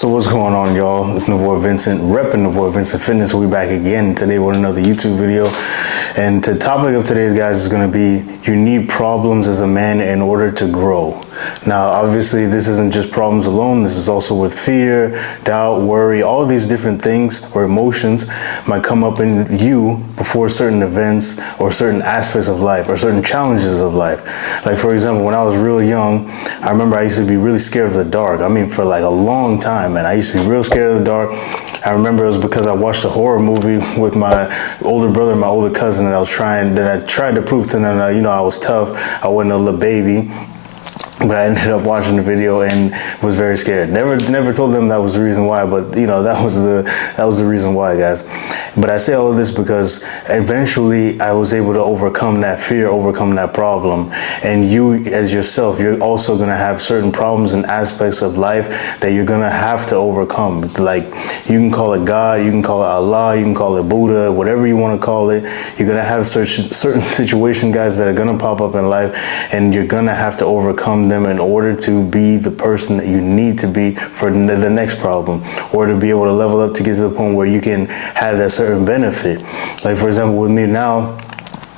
So what's going on, y'all? It's Navoy Vincent, repping Navoy Vincent Fitness. We're back again today with another YouTube video. And the topic of today's, guys, is going to be you need problems as a man in order to grow. Now, obviously, this isn't just problems alone. This is also with fear, doubt, worry, all these different things or emotions might come up in you before certain events or certain aspects of life or certain challenges of life. Like, for example, when I was real young, I remember I used to be really scared of the dark. I mean, for like a long time, man. I used to be real scared of the dark. I remember it was because I watched a horror movie with my older brother and my older cousin, and I tried to prove to them that, I was tough. I wasn't a little baby. But I ended up watching the video and was very scared. Never told them that was the reason why, but that was the reason why, guys. But I say all of this because eventually I was able to overcome that fear, overcome that problem. And you, as yourself, you're also gonna have certain problems and aspects of life that you're gonna have to overcome. Like, you can call it God, you can call it Allah, you can call it Buddha, whatever you want to call it. You're gonna have certain situations, guys, that are gonna pop up in life, and you're gonna have to overcome them in order to be the person that you need to be for the next problem, or to be able to level up to get to the point where you can have that certain benefit. Like, for example, with me now,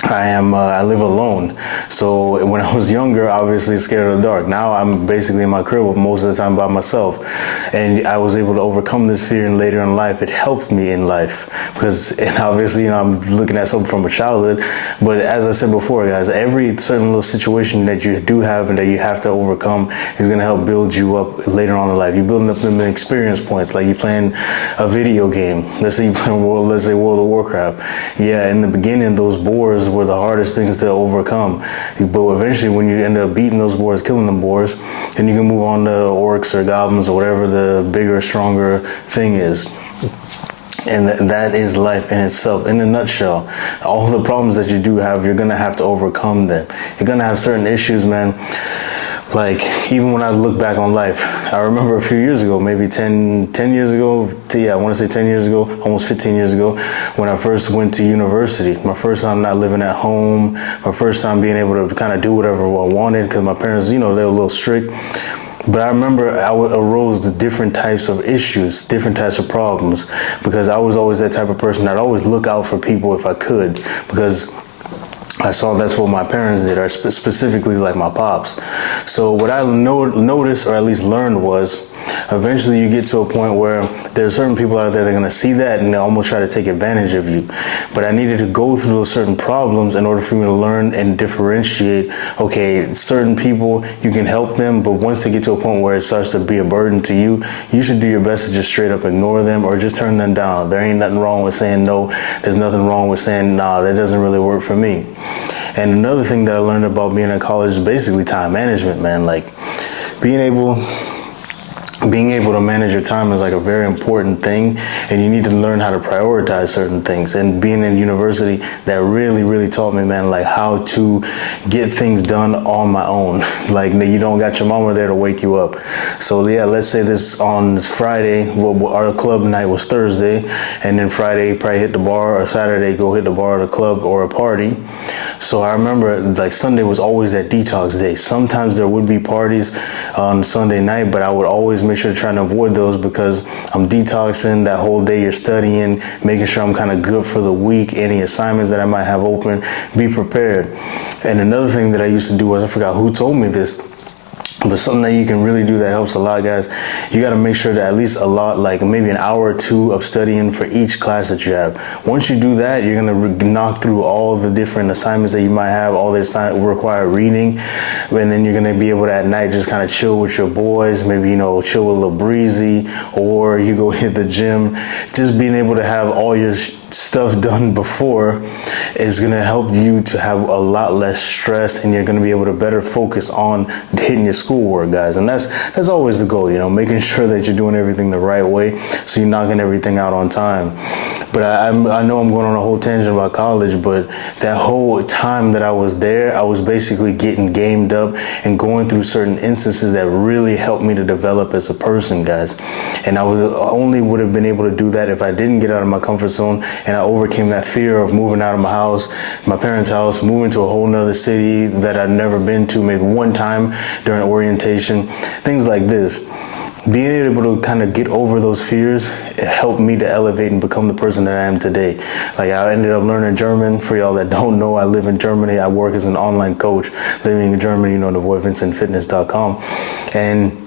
I live alone. So when I was younger, obviously scared of the dark. Now I'm basically in my crib most of the time by myself. And I was able to overcome this fear, and later in life, it helped me in life. And obviously, I'm looking at something from a childhood. But as I said before, guys, every certain little situation that you do have and that you have to overcome is going to help build you up later on in life. You're building up them experience points, like you're playing a video game. Let's say you're playing World of Warcraft. Yeah, in the beginning, those boars were the hardest things to overcome, but eventually when you end up beating those boars, killing them boars, then you can move on to orcs or goblins or whatever the bigger, stronger thing is. And that is life in itself, in a nutshell. All the problems that you do have, you're gonna have to overcome them. You're gonna have certain issues, man. Like, even when I look back on life, I remember a few years ago, maybe 10 years ago, I want to say 10 years ago, almost 15 years ago, when I first went to university. My first time not living at home, my first time being able to kind of do whatever I wanted, because my parents, they were a little strict. But I remember arose the different types of issues, different types of problems, because I was always that type of person that'd always look out for people if I could, because I saw that's what my parents did, or specifically like my pops. So what I noticed, or at least learned, was eventually you get to a point where there are certain people out there that are going to see that and they almost try to take advantage of you. But I needed to go through those certain problems in order for me to learn and differentiate, okay, certain people, you can help them, but once they get to a point where it starts to be a burden to you, you should do your best to just straight up ignore them or just turn them down. There ain't nothing wrong with saying no. There's nothing wrong with saying, nah, that doesn't really work for me. And another thing that I learned about being in college is basically time management, man. Like, being able to manage your time is like a very important thing, and you need to learn how to prioritize certain things. And being in university, that really taught me, man, like how to get things done on my own. Like, you don't got your mama there to wake you up. So yeah, let's say on this Friday, our club night was Thursday, and then Friday probably hit the bar, or Saturday go hit the bar or the club or a party. So I remember, like, Sunday was always that detox day. Sometimes there would be parties on Sunday night, but I would always make sure to try to avoid those, because I'm detoxing that whole day. You're studying, making sure I'm kind of good for the week, any assignments that I might have open, be prepared. And another thing that I used to do was, I forgot who told me this, but something that you can really do that helps a lot, guys, you got to make sure that at least like maybe an hour or two of studying for each class that you have. Once you do that, you're going to knock through all the different assignments that you might have, all this required reading, and then you're going to be able to at night just kind of chill with your boys, maybe, chill with a little breezy, or you go hit the gym. Just being able to have all your stuff done before is going to help you to have a lot less stress, and you're going to be able to better focus on hitting your schoolwork, guys. And that's always the goal, making sure that you're doing everything the right way, so you're knocking everything out on time. But I know I'm going on a whole tangent about college, but that whole time that I was there, I was basically getting gamed up and going through certain instances that really helped me to develop as a person, guys. And I only would have been able to do that if I didn't get out of my comfort zone, and I overcame that fear of moving out of my house, my parents' house, moving to a whole nother city that I'd never been to, maybe one time during orientation, things like this. being able to kind of get over those fears, it helped me to elevate and become the person that I am today. Like, I ended up learning German. For y'all that don't know, I live in Germany. I work as an online coach living in Germany, NavoyVincentFitness.com. And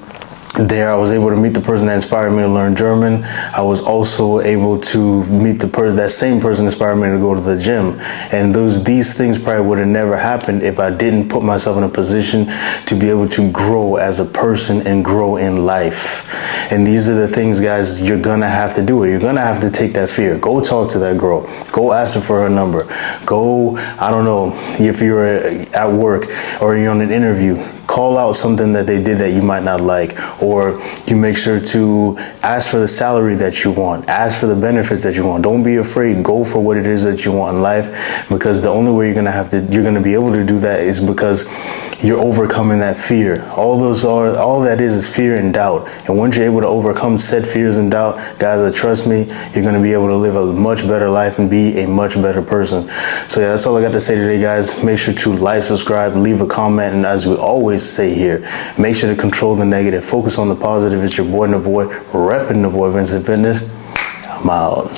there I was able to meet the person that inspired me to learn German. I was also able to meet that same person inspired me to go to the gym. And these things probably would have never happened if I didn't put myself in a position to be able to grow as a person and grow in life. And these are the things, guys, you're gonna have to do it. You're gonna have to take that fear. Go talk to that girl. Go ask her for her number. Go, I don't know, if you're at work or you're on an interview, call out something that they did that you might not like, or you make sure to ask for the salary that you want, ask for the benefits that you want. Don't be afraid. Go for what it is that you want in life, because the only way you're gonna be able to do that is because you're overcoming that fear. All that is fear and doubt. And once you're able to overcome said fears and doubt, guys, trust me, you're gonna be able to live a much better life and be a much better person. So yeah, that's all I got to say today, guys. Make sure to like, subscribe, leave a comment, and as we always say here, make sure to control the negative, focus on the positive. It's your boy Navoy, repping Navoy Vincent Fitness. I'm out.